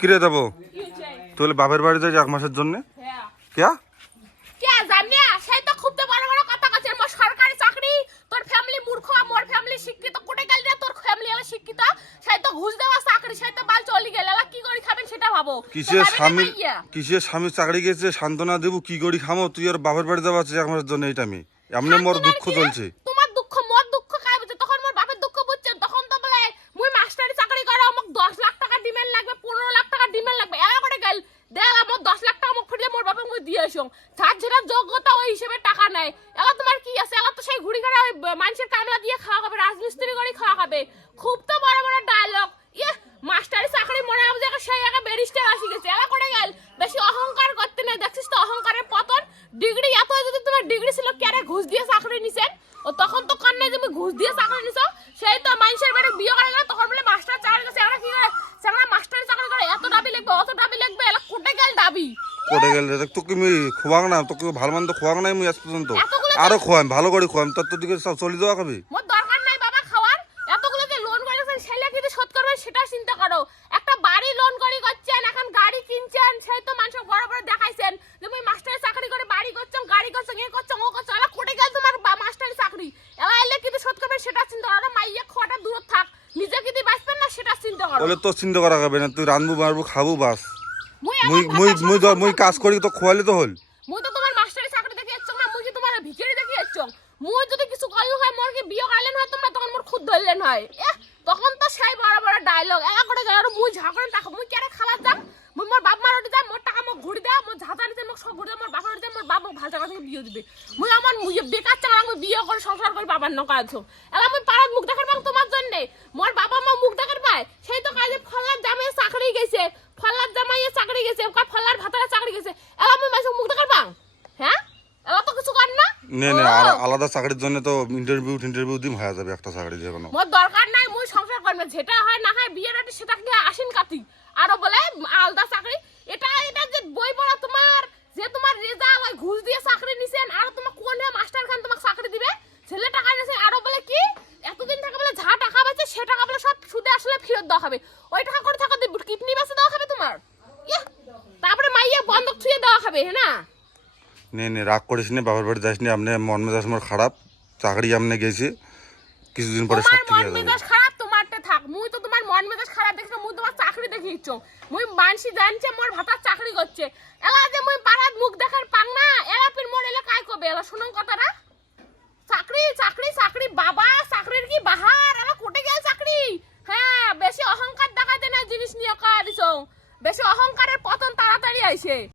কিরে দেবো? কি তুই বাপের বাড়ি যাই এক মাসের জন্য? হ্যাঁ। কে কে জানি? না, সেই তো খুব তো বড় বড় কথা কচ্ছে, সরকারি চাকরি, তোর family মূর্খ, মোর family শিক্ষিত, কোটে গেল রে তোর family এলা শিক্ষিত, সেই তো ঘুষ দেওয়া চাকরি, সেই বাল চলি গেল, এলা কি করে খাবেন সেটা কিসের স্বামী কিসের স্বামী চাকরি গেছে সান্ত্বনা দেবো কি করি খামো? তুই আর বাপের বাড়ি যাওয়া আছে এক মাসের জন্য এইটা আমি এমনি মোর দুঃখ চলছে তোমার দুঃখ মোর দুঃখ কাই বুঝে তখন মোর বাপের দুঃখ বুঝছে তখন তো বলে মুই মাস্টারি চাকরি করে আমাক দশ লাখ টাকা ডিমান্ড লাগবে পনেরো লাখ টাকা ডিমান্ড লাগবে এলা করে গেল দেখ আমার দশ লাখ টাকা মুখ ফুটলে মানুষের কামলা দিয়ে খাওয়া খাবে, রাজমিস্ত্রি করে খাওয়া খাবে। খুব তো বড় বড় ডায়লগ ইয়ে মাস্টারি চাকরি মনে হবে সেই একা ব্যারিস্টার আসি গেছে। করে গেল? বেশি অহংকার করতে নেই। দেখছিস তো, অহংকারের পতন। ডিগ্রি, এত যদি তোমার ডিগ্রি ছিল ক্যারে ঘুষ দিয়ে চাকরি নিছেন ও তখন তো কান নাই তুমি ঘুষ দিয়ে চাকরি নিছো সেই তো মানুষের বাড়ি বিয়ে করে গেল তখন বলে মাস্টার চাকরি গেছে এরা কি করে সেগুলা মাস্টার চাকরি করে এত দাবি লাগবে অত দাবি লাগবে এলা কোটে গেল দাবি পড়ে গেল রে তোকে আমি খোয়াং না তোকে ভালো মন্দ খোয়াং নাই মুই আজ পর্যন্ত। আরও খোয়াম ভালো করে খোয়াম তোর তোর দিকে সব চলি দেওয়া খাবি মোর দরকার নাই বাবা খাওয়ার। এতগুলো যে লোন করে গেছেন সেটা কিন্তু শোধ করবে সেটা চিন্তা করো। একটা বাড়ি লোন করে করছেন এখন গাড়ি কিনছেন সেই তো মানুষ বড় বড় দেখাইছেন যে মুই মাস্টারের চাকরি করে বাড়ি করছেন গাড়ি করছেন এ করছেন ও করছেন এলা কোটে গেল তোমার মাস্টারের চাকরি। এলা এলে কিন্তু শোধ করবে সেটা চিন্তা করো মাইয়া খোয়াটা দূর থাক। নিজে কিন্তু বাঁচবেন না সেটা চিন্তা করো। বলে তোর চিন্তা করা খাবে না তুই রানবু মারবু খাব বাস। মুই মুই মুই মুই কাজ করি তো খোয়ালে তো হল। মুই তো তোমার মাস্টারের চাকরি দেখে যাচ্ছ না মুই কি তোমার ভিখারি দেখে যাচ্ছ মুই যদি কিছু করল হয় মোর কি বিয়ে করলেন হয় তোমরা? তখন মোর খুদ ধরলেন হয়। তখন তো সেই বড় বড় ডায়লগ একা করে গেল মুই ঝাকরেন টাকা মুই কেরে খাবার যাম মুই মোর বাপ মার ওটি যাম মোর টাকা মোক ঘুরি দাও মোর ঝাঁটা নিতে মোক সব ঘুরি দাও মোর বাপের ওটি মোর বাপ মোক ভালো টাকা থেকে বিয়ে দিবে। মুই আমার মুই বেকার চাকরা মুই বিয়ে করে সংসার করে বাবার নকা আছো। এলা মুই পাড়ার মুখ দেখার পাং তোমার জন্য? মোর বাবা মা মুখ দেখার পায় সেই তো কাজে ফল্লার জামে চাকরি গেছে ফল্লার জামাইয়ে চাকরি গেছে ওকার ফল্লার ভাতারে চাকরি গেছে এলা মুই মাসে মুখ দেখার পাং হ্যাঁ এলা তো কিছু কর না নে আলাদা চাকরির জন্য তো ইন্টারভিউ ইন্টারভিউ দিম হয়ে যাবে একটা চাকরি যে কোনো। মোর দরকার নাই মুই সংসার করবে যেটা হয় না হয় বিয়ের সেটা কি আসিন আরও বলে আলাদা চাকরি। এটা এটা যে বই পড়া তোমার যে তোমার ওই ঘুষ দিয়ে চাকরি নিছেন আর তোমার কোন মাস্টার খান তোমাকে চাকরি দিবে? ছেলে টাকা নিছে আরও বলে কি এতদিন থেকে বলে যা টাকা পাচ্ছে সে টাকা বলে সব সুদে আসলে ফেরত দেওয়া হবে। ওই টাকা করে থাকা কিডনি বেচে দেওয়া হবে তোমার? তারপরে মাইয়া বন্ধক থুয়ে দেওয়া হবে হ্যাঁ না? নে নে রাগ করিস নি বাবার বাড়ি যাস নি আপনি মন মেজাজ মোর খারাপ চাকরি আপনি গেছি কিছুদিন পরে সব ঠিক হয়ে যাবে। খারাপ তোমারটা থাক। মুই তো তোমার মন মেজাজ খারাপ দেখছ মুই তোমার চাকরি দেখিছ মুই মানসি জানছে মোর ভাতার চাকরি করছে। এলা যে মুই পাড়াত মুখ দেখার পাং না এলা ফির মোর এলা কাই কবে এলা শুনুন কথাটা। চাকরি চাকরি চাকরি বাবা চাকরির কি বাহার? এলা কোটে গেল চাকরি? হ্যাঁ বেশি অহংকার দেখাতে না জিনিস নিয়ে কারিছ বেশি অহংকারের পতন তাড়াতাড়ি আইছে।